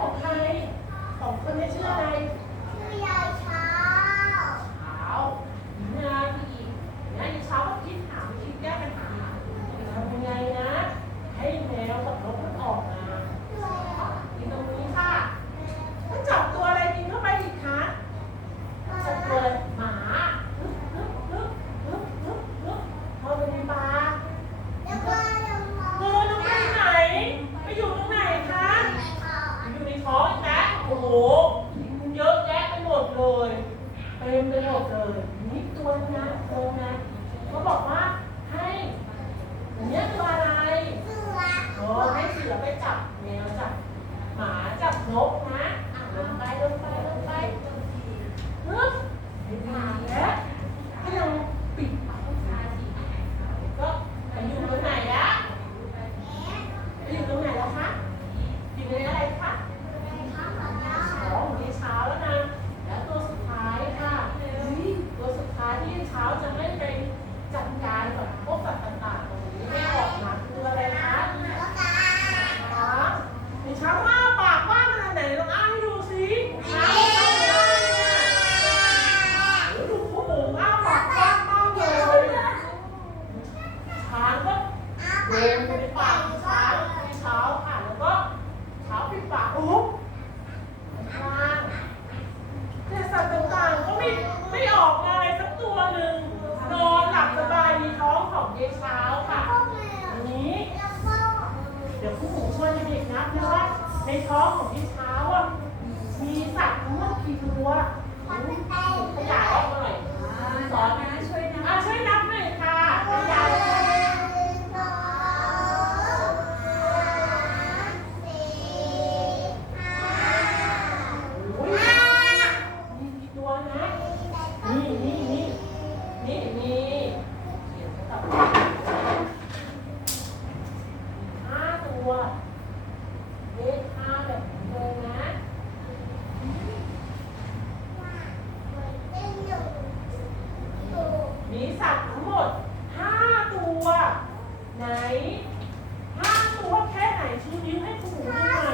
ของใครของคนไม่เชื่ออะไรชื่อยายช้าง ไม่ไม่ออกอะไรสักตัวหนึ่งนอนหลับสบายมีท้องของเย็นเช้าค่ะนี้ เดี๋ยวผู้หงชวนเด็กนับนะว่า ในท้องของเย็นเช้าอะมีสัตว์ทั้งหมดกี่ตัวขยายออกาหน่อยสอนีสัตว์ทั้งหมด 5 ตัว ไหน 5 ตัวแค่ไหนชูนิ้วให้ครูดูหน่อย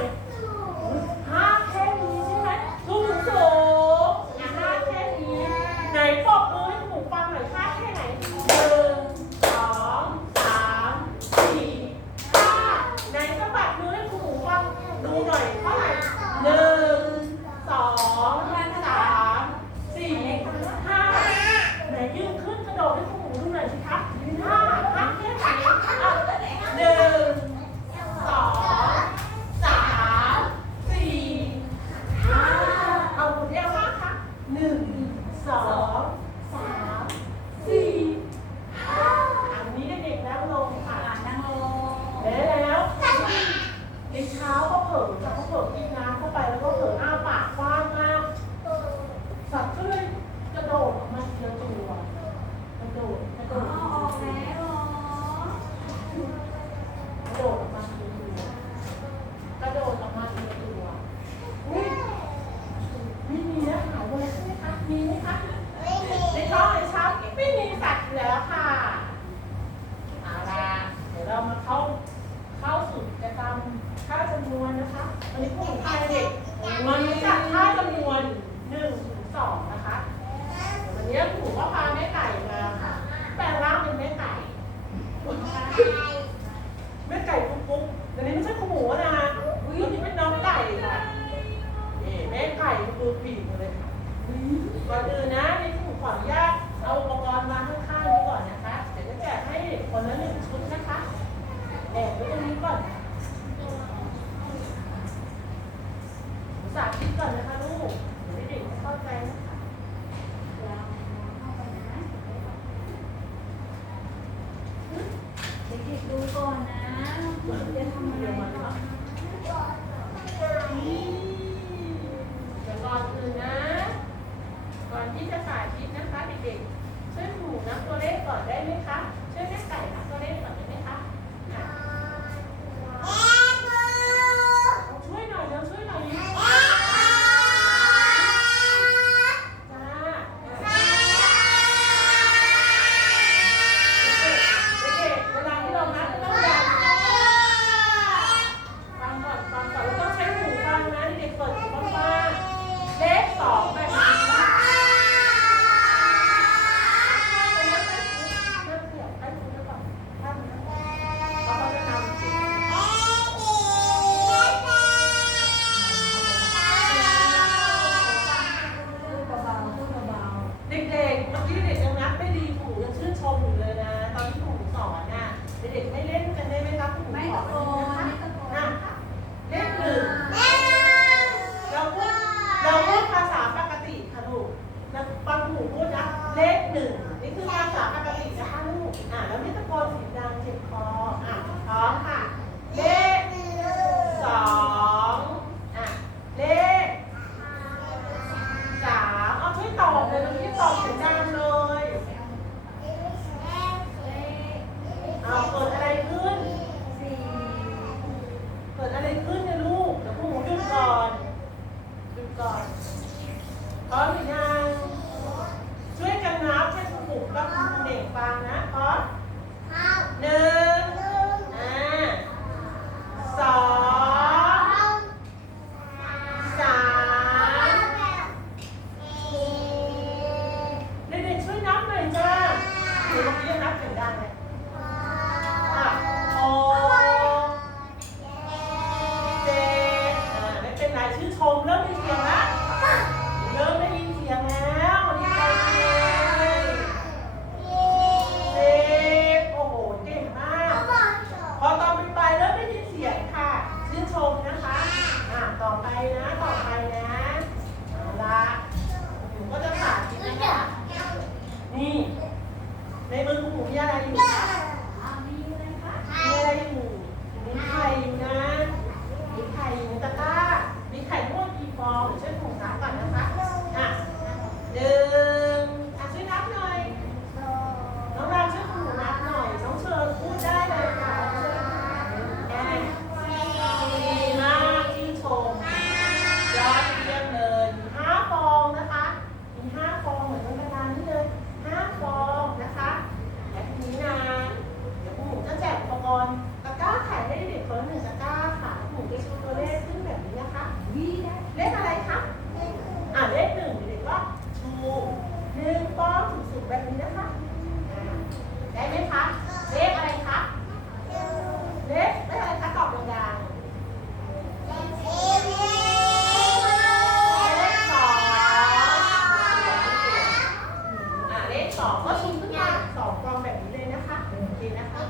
ก็ชิมขึ้นมาสองกองแบบนี้เลยนะคะโอเคนะคะ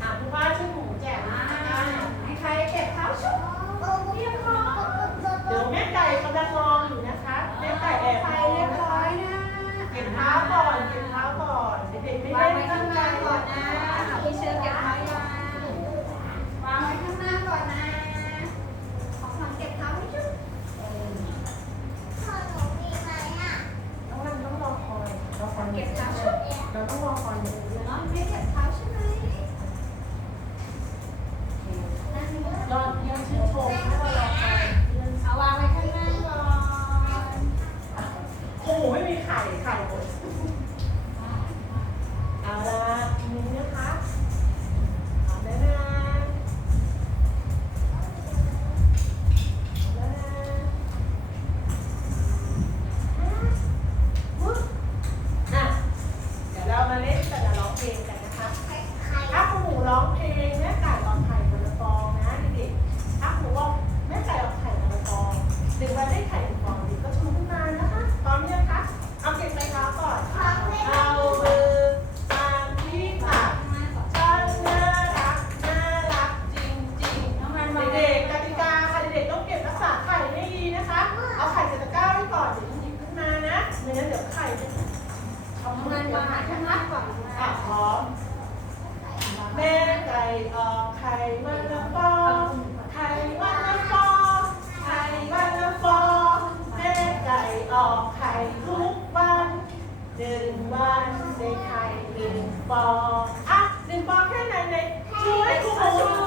อะคุณพ่อช่วหมูแจกมาให้ครเก็บเท้าชุบเรียบร้อยเดี๋ยวแม่ไก่กำลังมองอยู่นะคะแม่ไก่แอบไเรียบร้อยนะเก็บเท้าก่อนเก็บเท้าก่อนเด็กไม่ได้ตั้น้าก่อนนะพี่เชิญเก็บเท้ายาวางไว้ข้างหน้าก่อนนะ I'm not? making it. ปออะหนึ่งปอแค่ไหนไหนช่วยครู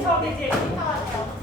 ๆนี่ชมเด็ก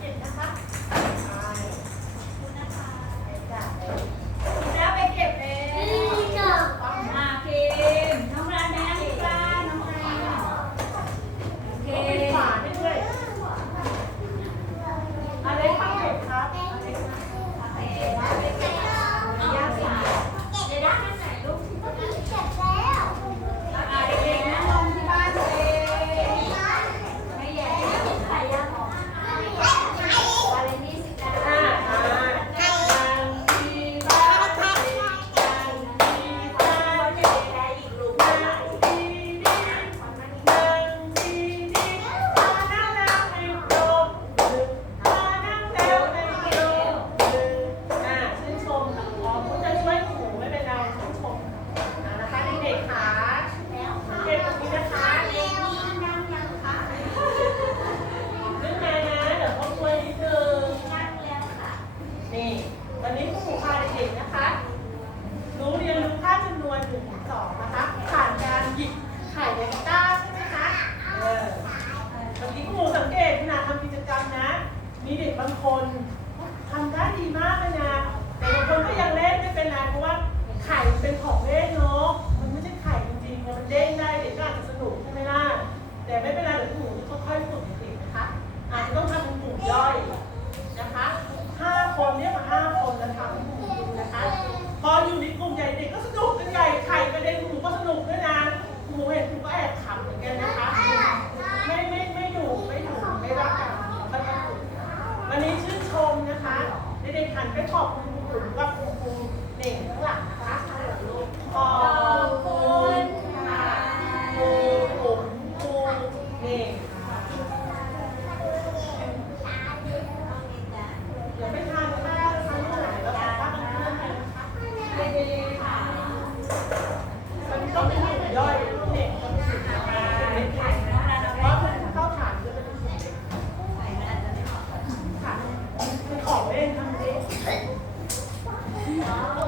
หันไปขอบคุณคุณกับ